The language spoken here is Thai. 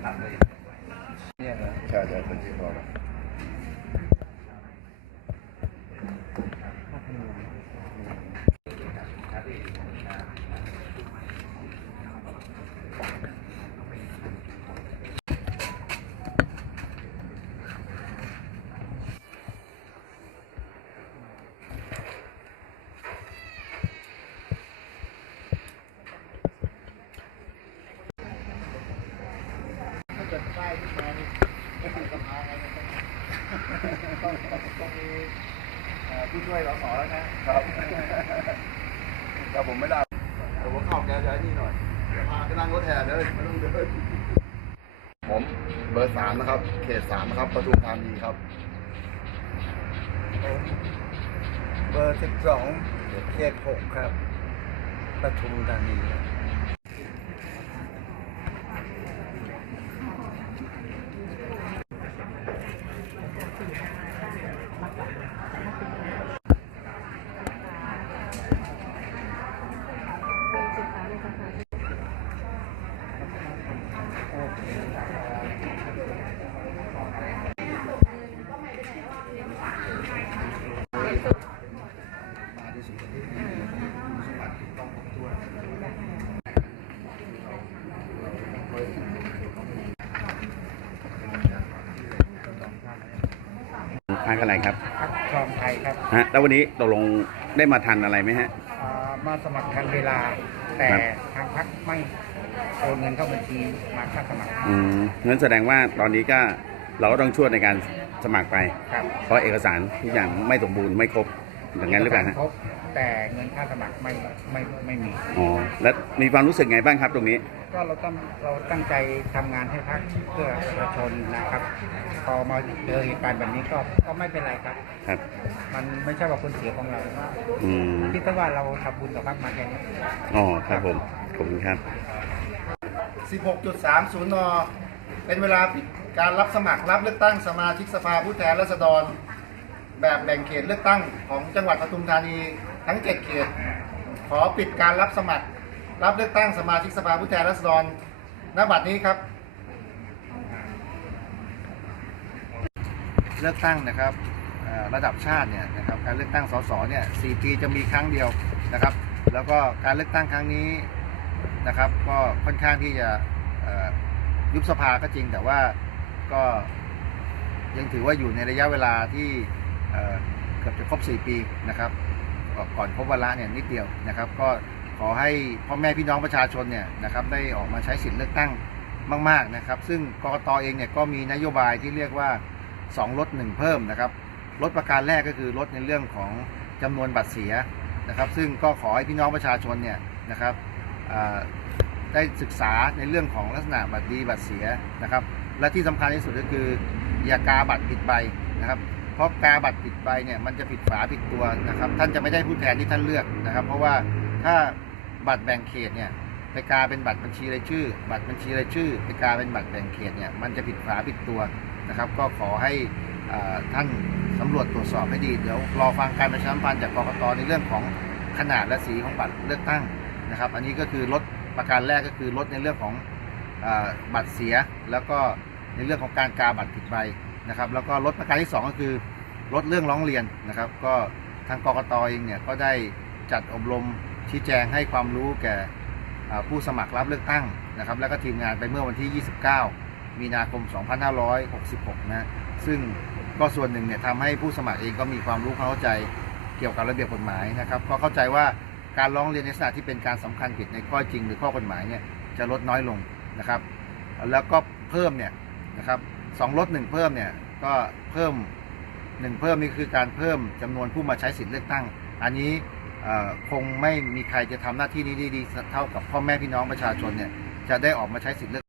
เนี่ยเหรอ ใช่ใช่เป็นที่พอแล้ว ถ้าเกิดป้ายขึ้นมานี่ไม่ถึงสภาอะไรนะต้องต้องต้อง มีเอ่อผู้ช่วยสสแล้วนะครับแต่ผมไม่ได้แต่ผมเข้าแกจะไอ้นี่หน่อยเดี๋ยวพาไปนั่งรถแห่เลยไม่ต้องเดินผมเบอร์สามนะครับ เขตสามนะครับปทุมธานีครับ เบอร์สิบสองเขตหกครับปทุมธานีครับ พักอะไรครับพักคลองไทยครับฮะแล้ววันนี้ตกลงได้มาทันอะไรไหมฮะอ่ามาสมัครทันเวลา แต่ครับทางพักไม่โอนเงินเข้าบัญชีมาค่าสมัครอืมงั้นแสดงว่าตอนนี้ก็เราก็ต้องช่วยในการสมัครไป ครับเพราะเอกสารทุกอย่างไม่สมบูรณ์ไม่ครบอย่างนั้นหรือเปล่าฮะครบแต่เงินค่าสมัครไม่ไม่ไม่มีอ๋อแล้วมีความรู้สึกไงบ้างครับตรงนี้ ก็เราตั้งเราตั้งใจทำงานให้พักเพื่อประชาชนนะครับ พอมาเจอเหตุการณ์แบบนี้ก็ก็ไม่เป็นไรครับ ครับ มันไม่ใช่ว่าคนเสียของเราอืมคิดซะว่าเราทำบุญกับพักมาแค่นี้อ๋อครับผมขอบคุณครับ 16.30 น เป็นเวลาปิดการรับสมัครรับเลือกตั้งสมาชิกสภาผู้แทนราษฎร แบบแบ่งเขตเลือกตั้งของจังหวัดปทุมธานีทั้ง 7 เขต ขอปิดการรับสมัคร รับเลือกตั้งสมาชิกสภาผู้แทนราษฎรณบัดนี้ครับ เลือกตั้งนะครับระดับชาติเนี่ยนะครับการเลือกตั้งสสเนี่ยสี่ปีจะมีครั้งเดียวนะครับ แล้วก็การเลือกตั้งครั้งนี้นะครับก็ค่อนข้างที่จะยุบสภาก็จริงแต่ว่าก็ยังถือว่าอยู่ในระยะเวลาที่เกือบจะครบ 4 ปีนะครับก่อนก่อนครบวาระเนี่ยนิดเดียวนะครับ ก็ ขอให้พ่อแม่พี่น้องประชาชนเนี่ยนะครับได้ออกมาใช้สิทธิ์เลือกตั้งมากๆนะครับ ซึ่งกกตเองเนี่ยก็มีนโยบายที่เรียกว่า 2 ลด 1 เพิ่มนะครับลดประการแรกก็คือลดในเรื่องของจำนวนบัตรเสียนะครับ ซึ่งก็ขอให้พี่น้องประชาชนเนี่ยนะครับได้ศึกษาในเรื่องของลักษณะบัตรดีบัตรเสียนะครับ และที่สำคัญที่สุดก็คืออย่ากาบัตรผิดใบนะครับ เพราะกาบัตรผิดใบเนี่ยมันจะผิดฝาผิดตัวนะครับ ท่านจะไม่ได้ผู้แทนที่ท่านเลือกนะครับ เพราะว่าถ้า บัตรแบ่งเขตเนี่ยไปกาเป็นบัตรบัญชีรายชื่อ บัตรบัญชีรายชื่อไปกาเป็นบัตรแบ่งเขตเนี่ยมันจะผิดฝาผิดตัวนะครับ ก็ขอให้ท่านสำรวจตรวจสอบให้ดีเดี๋ยวรอฟังการประชาสัมพันธ์จากกรกตในเรื่องของขนาดและสีของบัตรเลือกตั้งนะครับ อันนี้ก็คือลดประการแรกก็คือลดในเรื่องของอบัตรเสีย แล้วก็ในเรื่องของการกาบัตรผิดใบนะครับ แล้วก็ลดประการที่ 2 ก็คือลดเรื่องร้องเรียนนะครับ ก็ทางกรกตเองเนี่ยก็ได้จัดอบรม ชี้แจงให้ความรู้แก่ผู้สมัครรับเลือกตั้งนะครับ แล้วก็ทีมงานไปเมื่อวันที่ 29 มีนาคม 2566 นะซึ่งก็ส่วนหนึ่งเนี่ยทำให้ผู้สมัครเองก็มีความรู้ความเข้าใจเกี่ยวกับระเบียบกฎหมายนะครับก็เข้าใจว่าการร้องเรียนในลักษณะที่เป็นการสำคัญผิดในข้อจริงหรือข้อกฎหมายเนี่ยจะลดน้อยลงนะครับ แล้วก็เพิ่มเนี่ยนะครับสองลดหนึ่งเพิ่มเนี่ยก็เพิ่มหนึ่งเพิ่มนี่คือการเพิ่มจำนวนผู้มาใช้สิทธิ์เลือกตั้ง อันนี้ คงไม่มีใครจะทำหน้าที่นี้ได้ดีเท่ากับพ่อแม่พี่น้องประชาชนเนี่ยจะได้ออกมาใช้สิทธิ์เลือก